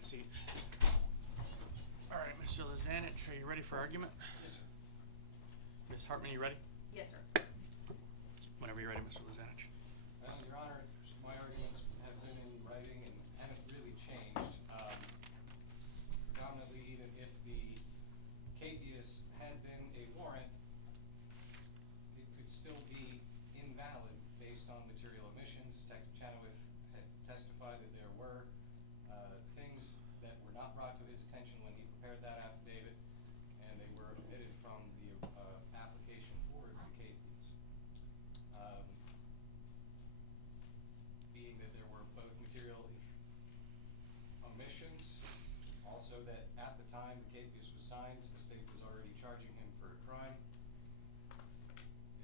a seat. All right, Mr. Lozanich, are you ready for argument? Yes, sir. Ms. Hartman, you ready? Yes, sir. Whenever you're ready, Mr. Lozanich. Well, Your Honor, my arguments have been in writing and haven't really changed. Predominantly, even if the capias had been a warrant, it could still be invalid based on material omissions. Detective Chenoweth had testified that there were things that were not brought to his attention when he prepared that affidavit, and they were omitted from the application for the capias. Being that there were both material omissions, also that at the time the capias was signed, the state was already charging him for a crime.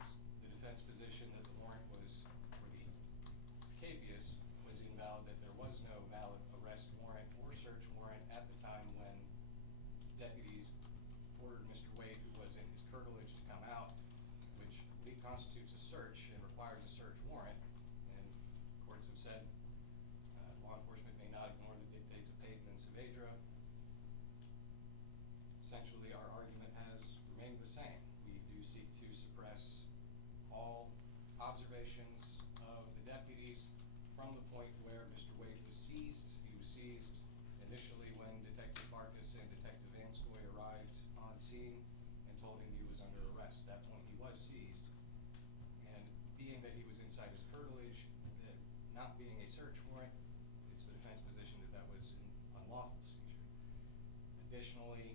It's the defense position that the warrant was, or the capias was invalid, that there was no valid arrest warrant or search warrant at the time when deputies ordered Mr. Wade, who was in his curtilage, to come out, which constitutes a search and requires a search warrant. And courts have said law enforcement may not ignore the dictates of Payton and Saavedra. Essentially, our argument has remained the same. We do seek to suppress all observations of the deputies from the point where Mr. Wade was seized. He was seized initially when Detective Farkas and Detective Vanskoy arrived on scene and told him he was under arrest. At that point, he was seized. And being that he was inside his curtilage, that not being a search warrant, it's the defense position that that was an unlawful seizure. Additionally,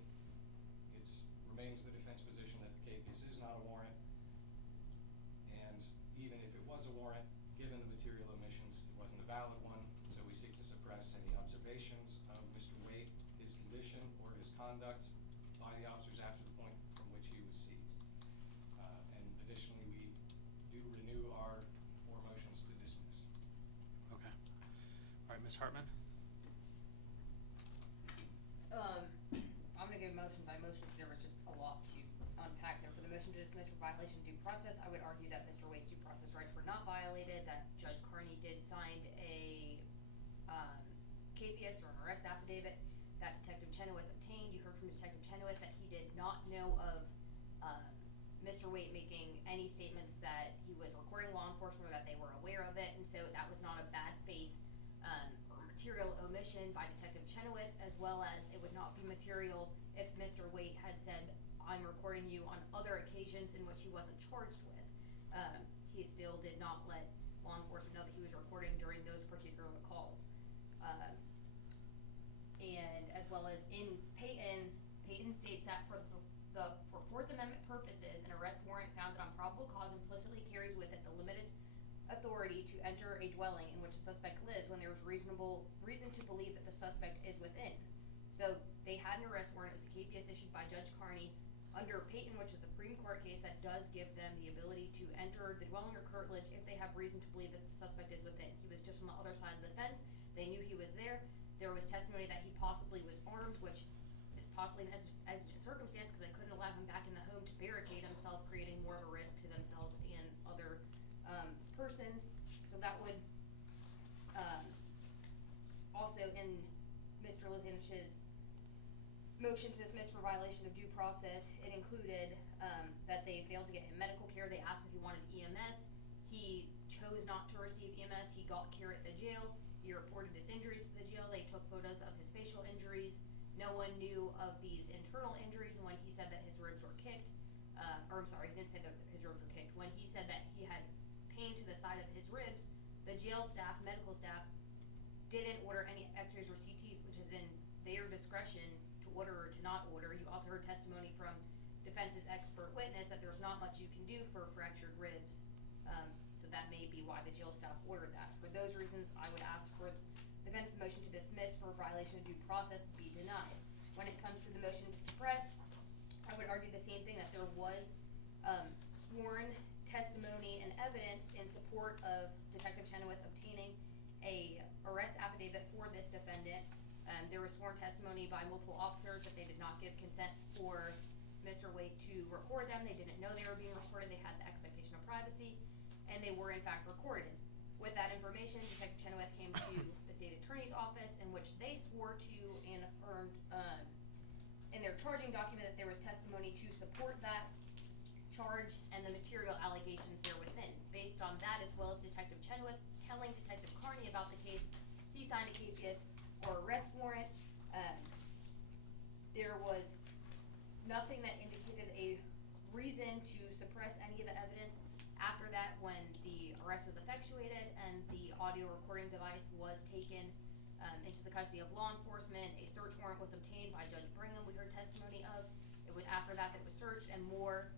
it remains the defense position that the capias is not a warrant. And even if it was a warrant, given the material omissions, it wasn't a valid one. So we seek to suppress any observations of Mr. Wade, his condition, or his conduct by the officers after the point from which he was seized. And additionally, we do renew our 4 motions to dismiss. Okay. All right, Ms. Hartman. I'm going to go motion by motion because there was just a lot to unpack there. For the motion to dismiss for violation of due process, I would argue that Mr. Wade's due process rights were not violated, that Judge Carney did sign a capias or an arrest affidavit that Detective Chenoweth obtained. You heard from Detective Chenoweth that he did not know of Mr. Wade making any statements that he was recording law enforcement or that they were aware of it, and so that was not a bad faith or material omission by Detective Chenoweth, as well as it would not be material if Mr. Wade had said, I'm recording you on other occasions in which he wasn't charged with. He still did not let law enforcement know that he was recording during those particular calls. And as well as in Payton states that for Fourth Amendment purposes, an arrest warrant founded on probable cause implicitly carries with it the limited authority to enter a dwelling in which a suspect lives when there is reasonable reason to believe that the suspect is within. So they had an arrest warrant. It was a capias issued by Judge Carney under Payton, which is a Supreme Court case that does give them the ability to enter the dwelling or curtilage if they have reason to believe that the suspect is within. He was just on the other side of the fence. They knew he was there. There was testimony that he possibly was armed, which is possibly an exigent circumstance because they couldn't allow him back in the home to barricade himself, creating more of a risk to themselves and other persons. So that would also in Mr. Lozanich's motion to dismiss for violation of due process, it included that they failed to get him medical care. They asked if he wanted EMS. He chose not to receive EMS. He got care at the jail. He reported his injuries to the jail. They took photos of his facial injuries. No one knew of these internal injuries. And when he said that his ribs were kicked, or I'm sorry, he didn't say that his ribs were kicked. When he said that he had pain to the side of his ribs, the jail staff, medical staff, didn't order any x-rays or CTs, which is in their discretion to order or to not order. You also heard testimony from defense's expert witness that there's not much you can do for fractured ribs. So that may be why the jail staff ordered that. For those reasons, I would ask for the defense's motion to dismiss for violation of due process be denied. When it comes to the motion to suppress, I would argue the same thing, that there was sworn testimony and evidence in support of Detective Chenoweth obtaining a arrest affidavit for this defendant. There was sworn testimony by multiple officers that they did not give consent for Mr. Wade to record them. They didn't know they were being recorded. They had the expectation of privacy, and they were in fact recorded. With that information, Detective Chenoweth came to the state attorney's office, in which they swore to and affirmed in their charging document that there was testimony to support that charge and the material allegations there within. Based on that, as well as Detective Chenoweth telling Detective Carney about the case, he signed a KPS or arrest warrant. There was nothing that indicated a reason to suppress any of the evidence. After that, when the arrest was effectuated and the audio recording device was taken into the custody of law enforcement, a search warrant was obtained by Judge Brigham, we heard testimony of. It was after that that it was searched, and more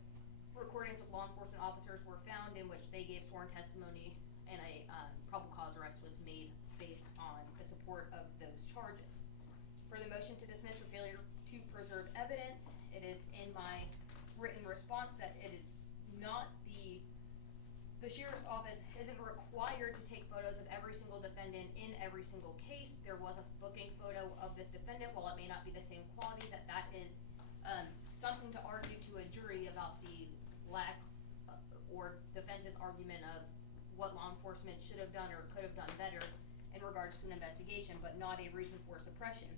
recordings of law enforcement officers were found in which they gave sworn testimony, and a probable cause arrest was made based on the support of those charges. For the motion to dismiss for failure to preserve evidence, it is in my written response that it is not the sheriff's office isn't required to take photos of every single defendant in every single case. There was a booking photo of this defendant. While it may not be the same quality, that is something to argue to a jury about the lack or defense's argument of what law enforcement should have done or could have done better in regards to an investigation, but not a reason for suppression.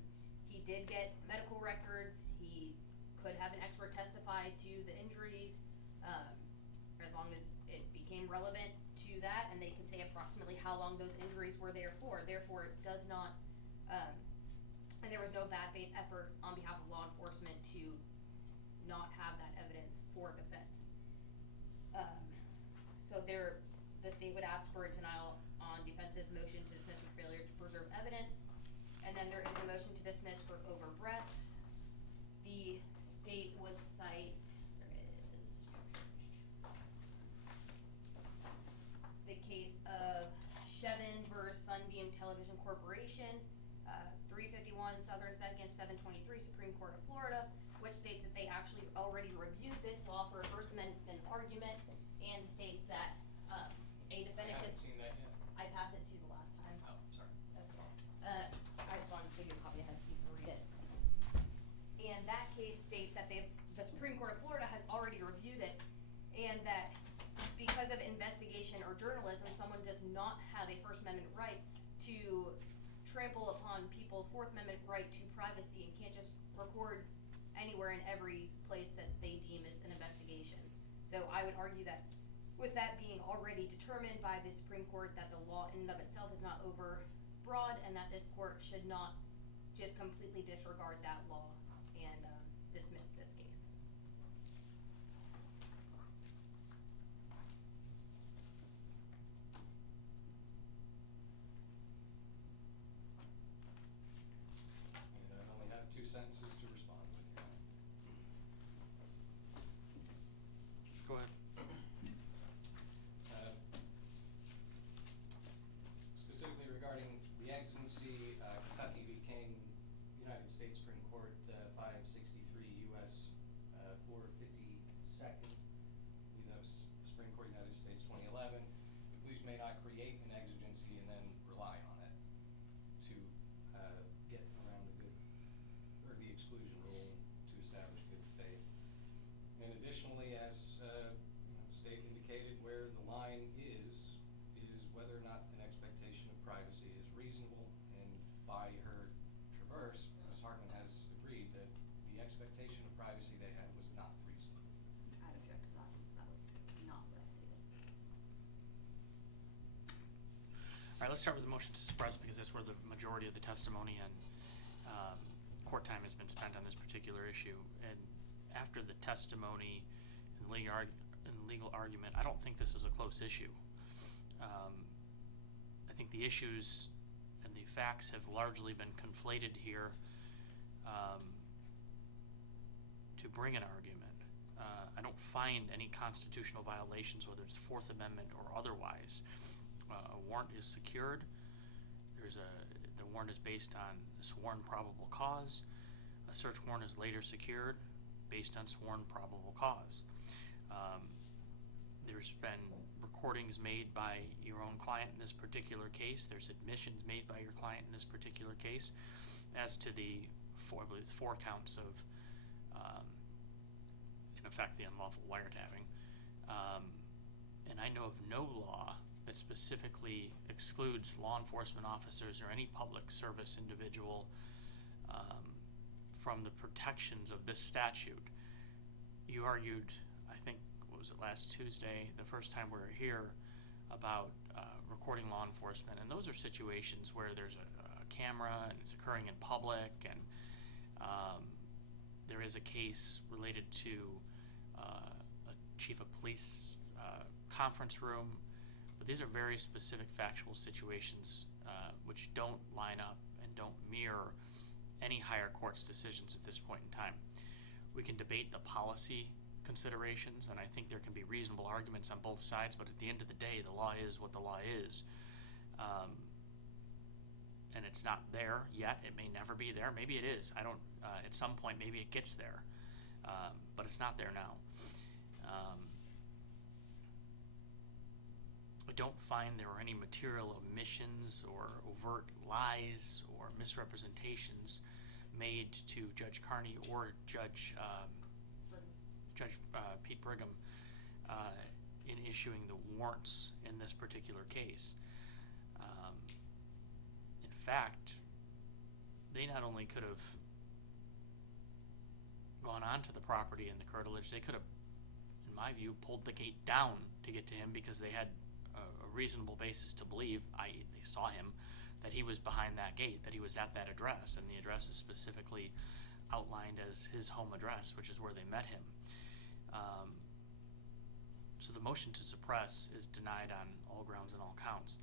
He did get medical records. He could have an expert testify to the injuries, as long as it became relevant to that, and they can say approximately how long those injuries were there for. Therefore, it does not, and there was no bad faith effort on behalf of law enforcement to not have that evidence for defense. So the state would ask for a denial on defense's motion to dismiss for failure to preserve evidence, and then there is a motion to dismiss for overbreadth. The state would cite, the case of Shevin versus Sunbeam Television Corporation, 351 Southern 2nd, 723 Supreme Court of Florida, which states that they actually already reviewed this law for a First Amendment argument, and states that a defendant I haven't seen that yet. I passed it to you the last time. Oh, sorry. As well. I just wanted to give you a copy ahead so you can read it. And that case states that the Supreme Court of Florida has already reviewed it, and that because of investigation or journalism, someone does not have a First Amendment right to trample upon people's Fourth Amendment right to privacy, and can't just record anywhere and every place that they deem is an investigation. So I would argue that with that being already determined by the Supreme Court, that the law in and of itself is not overbroad, and that this court should not just completely disregard that law and dismiss this case. And I only have 2 sentences to respond with. Go ahead. Specifically regarding the exigency, Kentucky v. King, United States Supreme Court, 563 U.S. 452nd, Supreme Court, United States, 2011. The police may not create an exigency and then rely on it to get around the exclusion rule to establish good faith. And additionally, as the state indicated, where the line is whether or not an expectation of privacy is reasonable, and by her traverse, Ms. Hartman has agreed that the expectation of privacy they had was not reasonable. I'd object to that since that was not what I stated. All right, let's start with the motion to suppress, because that's where the majority of the testimony and court time has been spent on this particular issue. And after the testimony and legal argument, I don't think this is a close issue. I think the issues and the facts have largely been conflated here to bring an argument. I don't find any constitutional violations, whether it's Fourth Amendment or otherwise. A warrant is secured. The warrant is based on sworn probable cause. A search warrant is later secured based on sworn probable cause. There's been recordings made by your own client in this particular case. There's admissions made by your client in this particular case. As to the I believe it's 4 counts of, in effect, the unlawful wiretapping. And I know of no law that specifically excludes law enforcement officers or any public service individual from the protections of this statute. You argued, I think, what was it, last Tuesday, the first time we were here, about recording law enforcement, and those are situations where there's a camera and it's occurring in public, and there is a case related to a chief of police conference room, but these are very specific factual situations which don't line up and don't mirror any higher court's decisions at this point in time. We can debate the policy considerations, and I think there can be reasonable arguments on both sides, but at the end of the day, the law is what the law is. And it's not there yet. It may never be there. Maybe it is. I don't, at some point, maybe it gets there. But it's not there now. I don't find there were any material omissions or overt lies or misrepresentations made to Judge Carney or Judge Pete Brigham in issuing the warrants in this particular case. In fact, they not only could have gone onto the property in the curtilage, they could have, in my view, pulled the gate down to get to him because they had a reasonable basis to believe, i.e. they saw him, that he was behind that gate, that he was at that address, and the address is specifically outlined as his home address, which is where they met him. So the motion to suppress is denied on all grounds and all counts.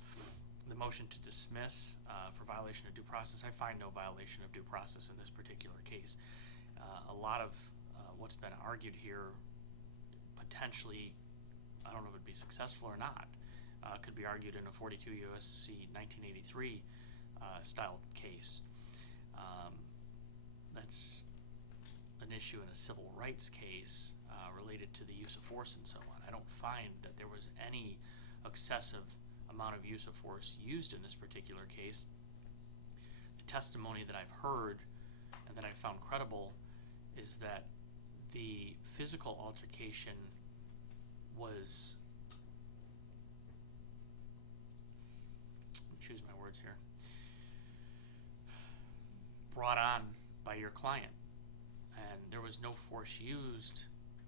The motion to dismiss for violation of due process, I find no violation of due process in this particular case. A lot of what's been argued here potentially, I don't know if it would be successful or not, could be argued in a 42 U.S.C. 1983 style case. That's an issue in a civil rights case related to the use of force and so on. I don't find that there was any excessive amount of use of force used in this particular case. The testimony that I've heard and that I found credible is that the physical altercation was, let me choose my words here, brought on by your client, and there was no force used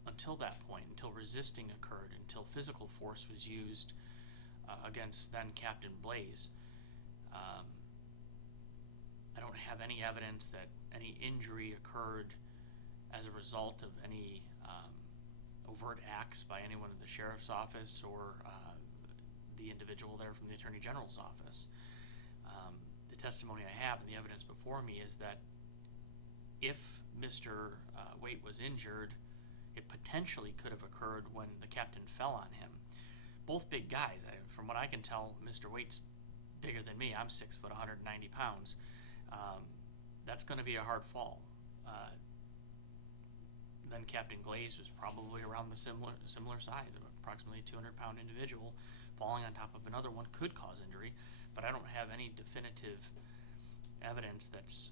until that point, until resisting occurred, until physical force was used against then Captain Blaze. I don't have any evidence that any injury occurred as a result of any overt acts by anyone in the sheriff's office or the individual there from the Attorney General's office. The testimony I have and the evidence before me is that if Mr. Waite was injured, it potentially could have occurred when the captain fell on him. Both big guys. From what I can tell, Mr. Waite's bigger than me. I'm 6 foot, 190 pounds. That's going to be a hard fall. Then Captain Glaze was probably around the similar size, of approximately 200-pound individual. Falling on top of another one could cause injury, but I don't have any definitive evidence that's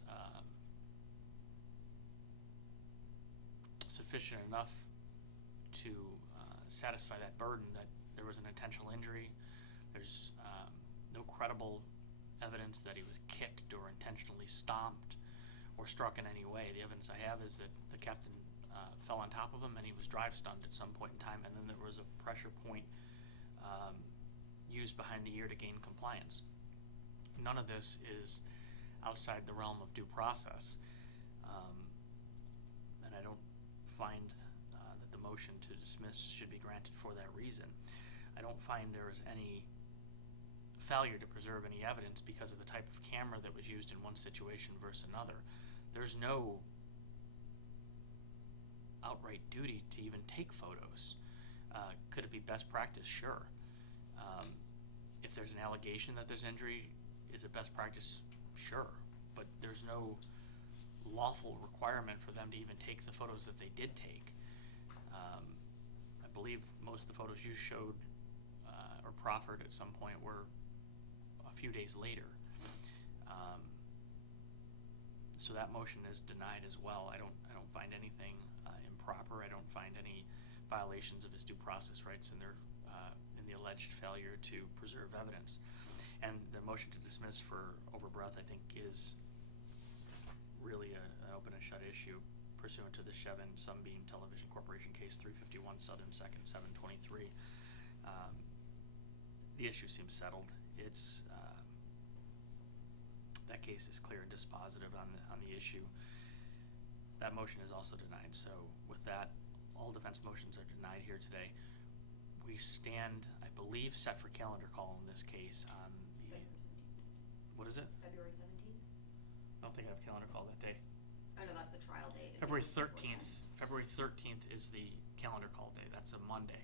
sufficient enough to satisfy that burden that there was an intentional injury. There's no credible evidence that he was kicked or intentionally stomped or struck in any way. The evidence I have is that the captain fell on top of him and he was drive stunned at some point in time, and then there was a pressure point used behind the ear to gain compliance. None of this is outside the realm of due process, and I don't find that the motion to dismiss should be granted for that reason. I don't find there is any failure to preserve any evidence because of the type of camera that was used in one situation versus another. There's no outright duty to even take photos. Could it be best practice? Sure. If there's an allegation that there's injury, is it best practice? Sure. But there's no lawful requirement for them to even take the photos that they did take. I believe most of the photos you showed or proffered at some point were a few days later. So that motion is denied as well. I don't find anything improper. I don't find any violations of his due process rights, and there in the alleged failure to preserve evidence. And the motion to dismiss for overbreath, I think, is really an open and shut issue pursuant to the Chevin Sunbeam Television Corporation case 351 Southern 2nd 723. The issue seems settled. It's that case is clear and dispositive on the issue. That motion is also denied. So with that, all defense motions are denied here today. We stand, I believe, set for calendar call in this case on the, what is it? February 17th? I don't think I have calendar call that day. Oh no, that's the trial date. February 13th. February 13th is the calendar call day. That's a Monday.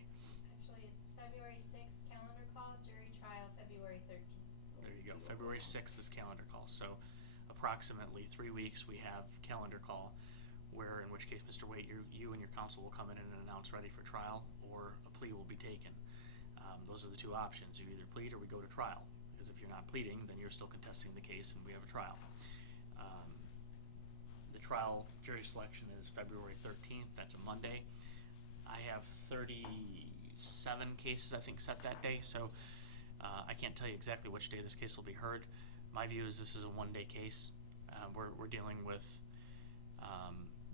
Actually, it's February 6th calendar call, jury trial February 13th. There you go. February 6th is calendar call. So approximately 3 weeks we have calendar call, where in which case, Mr. Waite, you and your counsel will come in and announce ready for trial, or a plea will be taken. Those are the two options. You either plead or we go to trial. Because if you're not pleading, then you're still contesting the case and we have a trial. The trial jury selection is February 13th. That's a Monday. I have 37 cases, I think, set that day. So I can't tell you exactly which day this case will be heard. My view is this is a one-day case. We're dealing with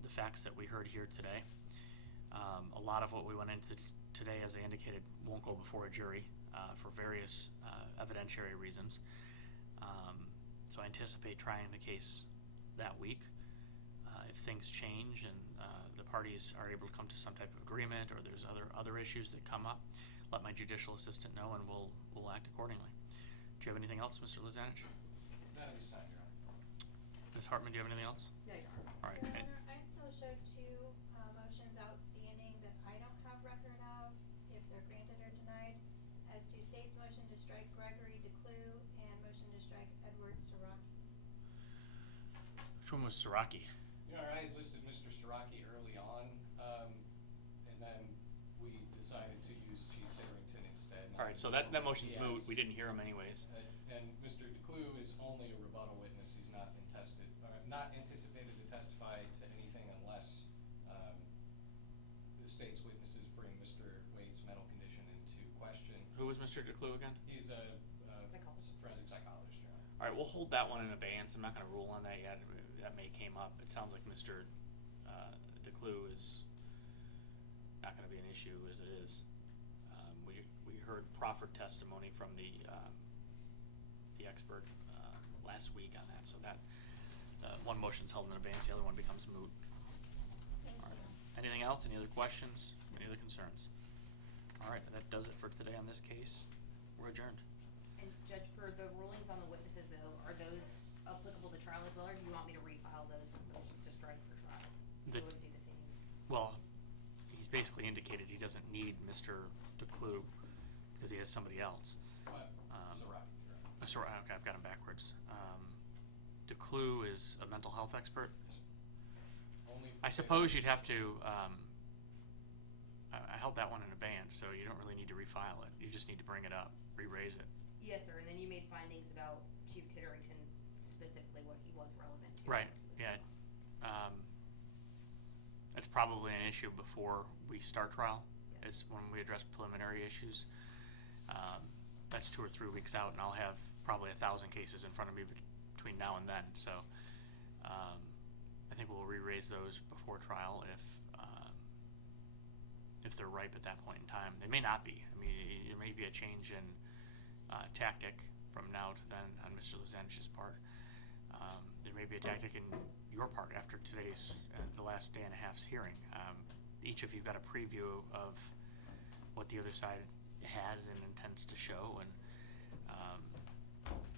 the facts that we heard here today. A lot of what we went into today, as I indicated, won't go before a jury for various evidentiary reasons. So I anticipate trying the case that week. If things change and the parties are able to come to some type of agreement, or there's other issues that come up, let my judicial assistant know, and we'll act accordingly. Do you have anything else, Mr. Lizanich? None at this time, Your Honor. Ms. Hartman, do you have anything else? No, Your Honor. All right. Your Honor, I still show two motions outstanding that I don't have record of, if they're granted or denied, as to state's motion to strike Gregory DeClue and motion to strike Edward Siraki. Which one was Siraki? Your Honor, I had listed Mr. Siraki early on, and then we decided to use Chief Harrington instead. All right, so that motion's Yes. moot. We didn't hear him anyways. And Mr. DeClue is only a rebuttal witness. He's not not anticipated to testify to anything unless the state's witnesses bring Mr. Wade's mental condition into question. Who was Mr. DeClue again? He's a Psychologist. forensic psychologist, Your Honor. All right, we'll hold that one in abeyance. I'm not going to rule on that yet. That may came up. It sounds like Mr. DeClue is not going to be an issue as it is. We heard proffered testimony from the expert last week on that, so that one motion's held in abeyance, the other one becomes moot. Thank All right. you. Anything else? Any other questions? Any other concerns? All right, that does it for today on this case. We're adjourned. And Judge, for the rulings on the witnesses though, are those applicable to trial as well, or do you want me to refile those motions to strike for trial? The- It would be the same. Well, he's basically indicated he doesn't need Mr. DeClue because he has somebody else. Siraki, Your Honor. Sorry, okay, I've got him backwards. DeClue is a mental health expert. Only I suppose you'd have to. I held that one in abeyance, so you don't really need to refile it. You just need to bring it up, re-raise it. Yes, sir, and then you made findings about Chief Titterington, specifically what he was relevant to. Right. what he was Yeah. It's probably an issue before we start trial. Yes. It's when we address preliminary issues. That's 2 or 3 weeks out, and I'll have probably 1,000 cases in front of me between now and then. So I think we'll re-raise those before trial if they're ripe at that point in time. They may not be. I mean, there may be a change in tactic from now to then on Mr. Lizanich's part. There may be a tactic in your part after today's, the last day and a half's hearing. Each of you got a preview of what the other side has and intends to show, and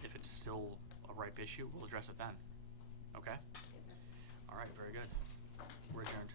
if it's still a ripe issue, we'll address it then. Okay? Yes, sir. All right, very good. We're adjourned.